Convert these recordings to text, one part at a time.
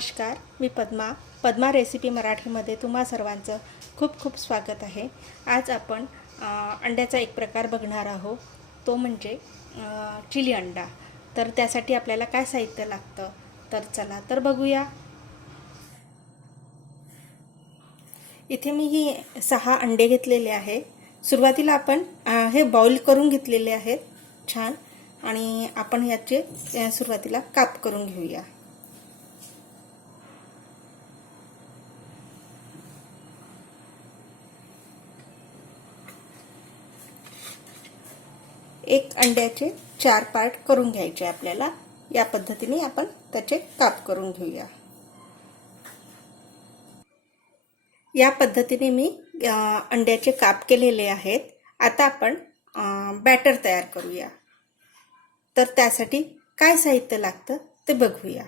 नमस्कार, मी पद्मा रेसिपी मराठीमध्ये तुम्हा सर्वांचं खूप खूप स्वागत आहे। आज आपण अंड्याचा एक प्रकार बघणार आहोत, तो म्हणजे चिली अंडा। तर त्यासाठी आपल्याला काय साहित्य लागतं तर चला तर बघूया। इथे मी ही 6 अंडे घेतलेले आहे। सुरुवातीला आपण हे बॉईल करून घेतलेले आहेत छान, आणि आपण याचे सुरुवातीला काप करून घेऊया। एक अंड्याचे 4 पार्ट करून घ्यायचे आपल्याला। या पद्धतीने आपण त्याचे काप करून घेऊया। या पद्धतीने मी अंड्याचे काप केलेले आहेत। आता आपण बॅटर तयार करूया। तर त्यासाठी काय साहित्य लागतं ते बघूया।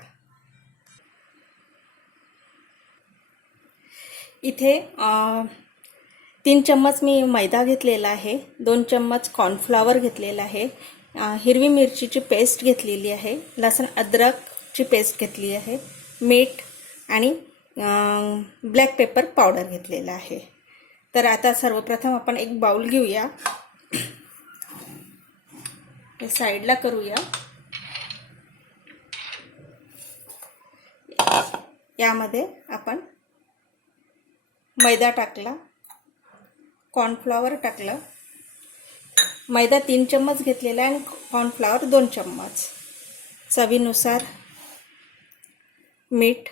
इथे 3 चम्मच मी मैदा घेतलेला आहे, 2 चम्मच कॉर्नफ्लॉवर घेतलेला आहे, हिरवी मिरचीची पेस्ट घेतलेली आहे, लसूण अद्रकची पेस्ट घेतली आहे, मीठ आणि ब्लॅक पेपर पावडर घेतलेला आहे। तर आता सर्वप्रथम आपण एक बाउल घेऊया, हे साईडला करूया। यामध्ये आपण मैदा टाकला, कॉर्नफ्लॉवर टाकलं, मैदा 3 चम्मच घेतलेला आणि कॉर्नफ्लॉवर 2 चम्मच, चवीनुसार मीठ,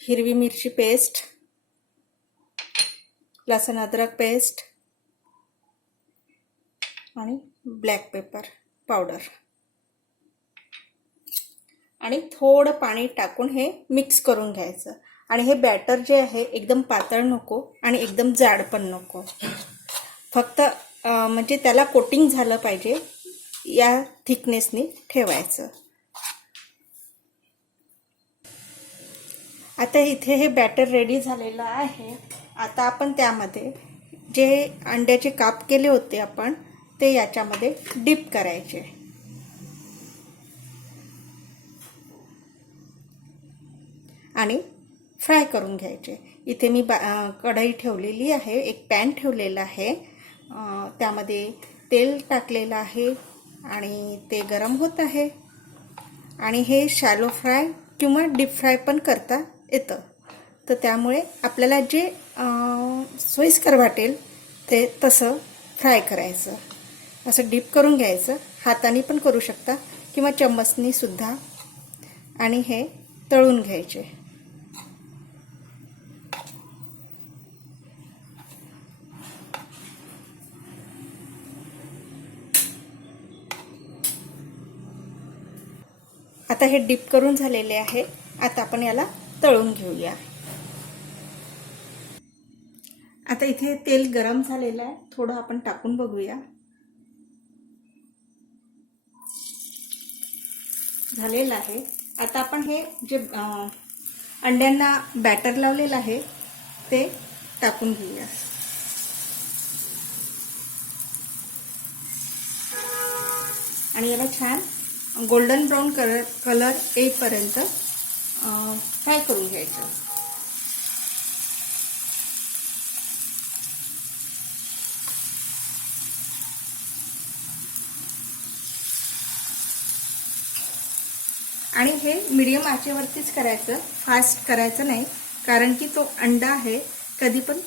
हिरवी मिरची पेस्ट, लसूण अद्रक पेस्ट आणि ब्लॅक पेपर पावडर, आणि थोडं पाणी टाकून हे मिक्स करून घ्यायचं। आणि हे बॅटर जे आहे एकदम पातळ नको आणि एकदम जाड पण नको, फक्त म्हणजे त्याला कोटिंग झालं पाहिजे या थिकनेसने ठेवायचं। आता इथे हे बॅटर रेडी झालेलं आहे। आता आपण त्यामध्ये जे अंड्याचे काप केले होते आपण ते याच्यामध्ये डिप करायचे आणि फ्राय करून घ्यायचे। इथे मी कढई ठेवलेली आहे, एक पॅन ठेवलेला आहे, त्यामध्ये तेल टाकलेलं आहे आणि ते गरम होत आहे। आणि हे शॅलो फ्राय किंवा डीप फ्राय पण करता येतं। तर त्यामुळे आपल्याला जे सोयीस्कर वाटेल ते तसं फ्राय करायचं। असं डीप करून घ्यायचं, हाताने पण करू शकता किंवा चम्मचनी सुद्धा, आणि हे तळून घ्यायचे। आता हे डीप करून झालेले आहे। आता आपण याला तळून घेऊया। आता इथे तेल गरम झालेलं आहे, थोडं आपण टाकून बघूया। झालेलं आहे। आता आपण हे जे अंड्यांना बॅटर लावलेलं आहे ते टाकून घेऊया आणि याला छान गोल्डन ब्राउन कलर येईपर्यंत फ्राय करून घ्यायचं। आणि हे मीडियम आचेवरतीच करायचं, फास्ट करायचं नाही, कारण की तो अंडा आहे कधी पण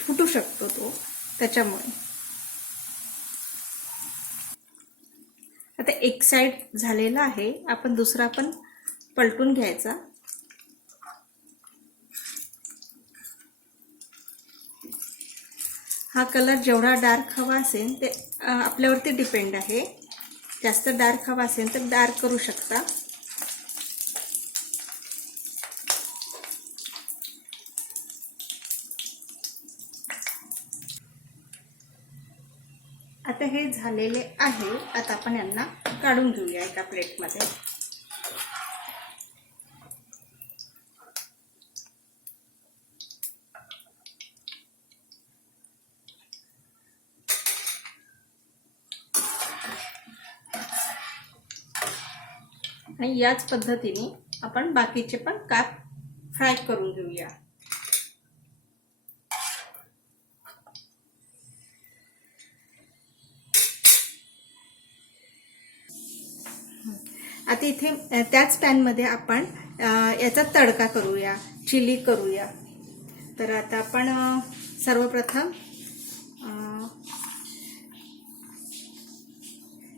फुटू शकतो तो, त्याच्यामुळे। आता एक साइड झालेला आहे, आपण दुसरा पण पलटून घ्यायचा। हा कलर जेवढा डार्क हवा असेल ते आपल्यावरती डिपेंड आहे। जास्त डार्क हवा असेल तर डार्क करू शकता। आता हे झालेले आहे। आता आपण यांना काढून घेऊया एका प्लेटमध्ये। आणि याच पद्धतीने आपण बाकीचे पण काप फ्राय करून घेऊया. आता इथे त्याच पॅनमध्ये आपण याचा तडका करूया, चिली करूया. तर आता आपण सर्वप्रथम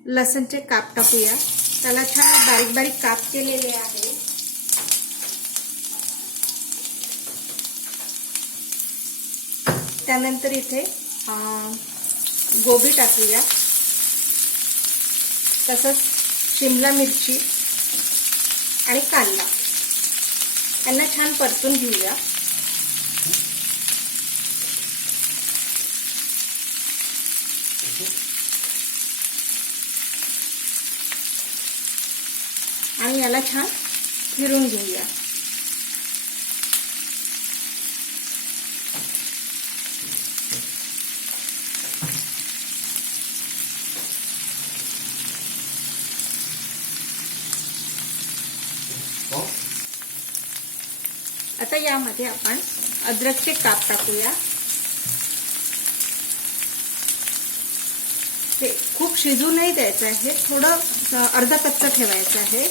लसणचे काप टाकूया. त्याला छान बारीक बारीक काप केलेले आहे. त्यानंतर इथे गोबी टाकूया, तसंच शिमला मिरची आणि कांदा यांना छान परतून घेऊया. आणि याला छान फिरून घेऊया. आता यामध्ये आपण अद्रकचे काप टाकूया. हे खूप शिजू नाही द्यायचं आहे, थोडं अर्ध कच्चं ठेवायचं आहे.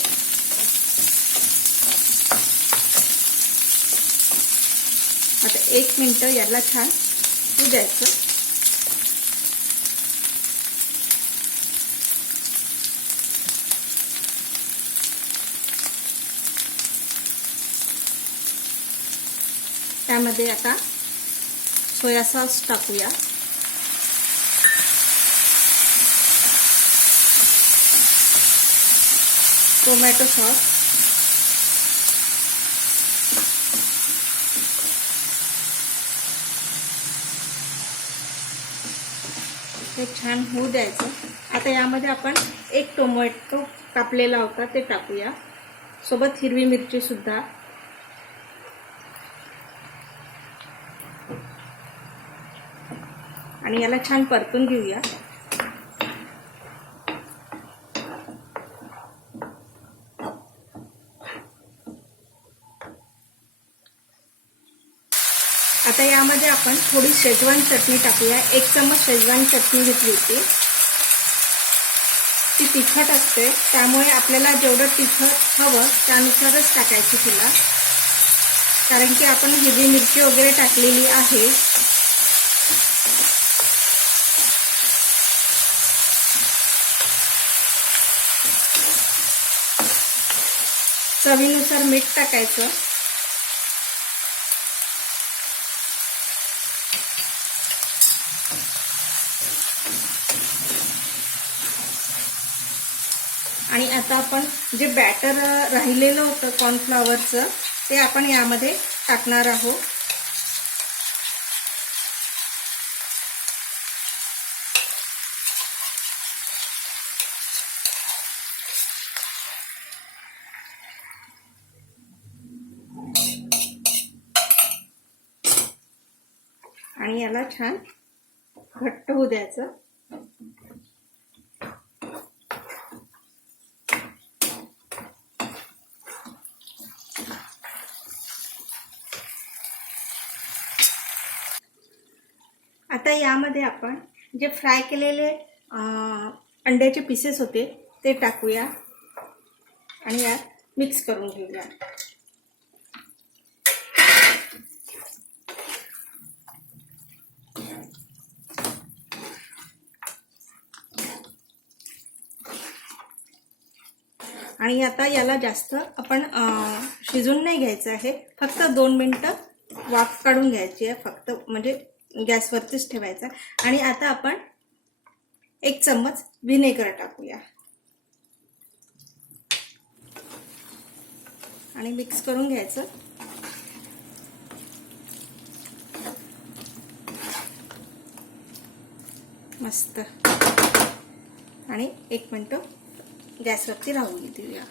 आता 1 मिनिट याला छान होऊ द्यायचं. त्यामध्ये आता सोया सॉस टाकूया. टोमॅटो सॉस, हे छान होऊ द्यायचं. आता यामध्ये आपण 1 टोमॅटो कापलेला होता ते टाकूया, सोबत हिरवी मिरची सुद्धा. आणि याला छान परतून घेऊया. आता यामध्ये आपण थोडी शेजवान चटणी टाकूया. 1 चम्मच शेजवान चटणी घेतली होती. ती तिखट असते, त्यामुळे आपल्याला जेवढं तिखट हवं त्यानुसारच टाकायची तिला, कारण की आपण हिरवी मिरची वगैरे टाकलेली आहे. चवीनुसार मीठ टाकायचं. आणि आता आपण जे बॅटर राहिलेलं होतं कॉर्नफ्लॉवरचं ते आपण यामध्ये टाकणार आहोत. आणि याला छान घट्ट होऊ द्यायचं. आता यामध्ये आपण जे फ्राय केलेले अंड्याचे पीसेस होते ते टाकूया आणि यात मिक्स करून घेऊया. आणि आता याला जास्त आपण शिजून नाही घ्यायचं आहे, फक्त 2 मिनिटं वाफ काढून घ्यायची आहे, फक्त म्हणजे गॅसवरतीच ठेवायचा. आणि आता आपण 1 चम्मच व्हिनेगर टाकूया आणि मिक्स करून घ्यायचं. मस्त. आणि 1 मिनिट गॅसवरती राहून देऊया.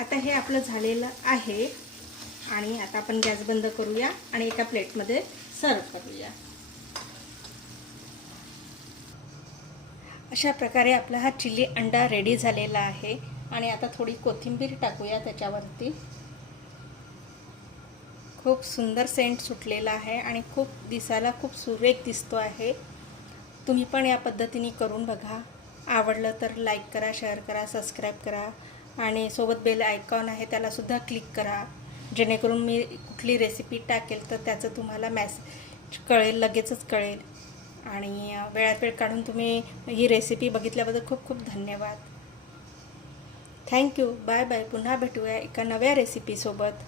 आता हे आपलं झालेलं आहे आणि आता आपण गॅस बंद करूया आणि एका प्लेटमध्ये सर्व करूया. अशा प्रकारे आपला हा चिली अंडा रेडी झालेला आहे. आणि आता थोडी कोथिंबीर टाकूया त्याच्यावरती. खूप सुंदर सेंट सुटलेला आहे आणि खूप दिसायला खूप सुरेख दिसतो आहे. तुम्ही पण या पद्धतीने करून बघा. आवडलं तर लाईक करा, शेअर करा, सबस्क्राईब करा आणि सोबत बेल आयकॉन आहे त्यालासुद्धा क्लिक करा, जेणेकरून मी कुठली रेसिपी टाकेल तर त्याचं तुम्हाला मेसेज कळेल, लगेचच कळेल. आणि वेळात वेळ काढून तुम्ही ही रेसिपी बघितल्याबद्दल खूप खूप धन्यवाद. थँक्यू. Bye bye. पुन्हा भेटूया एका नव्या रेसिपीसोबत.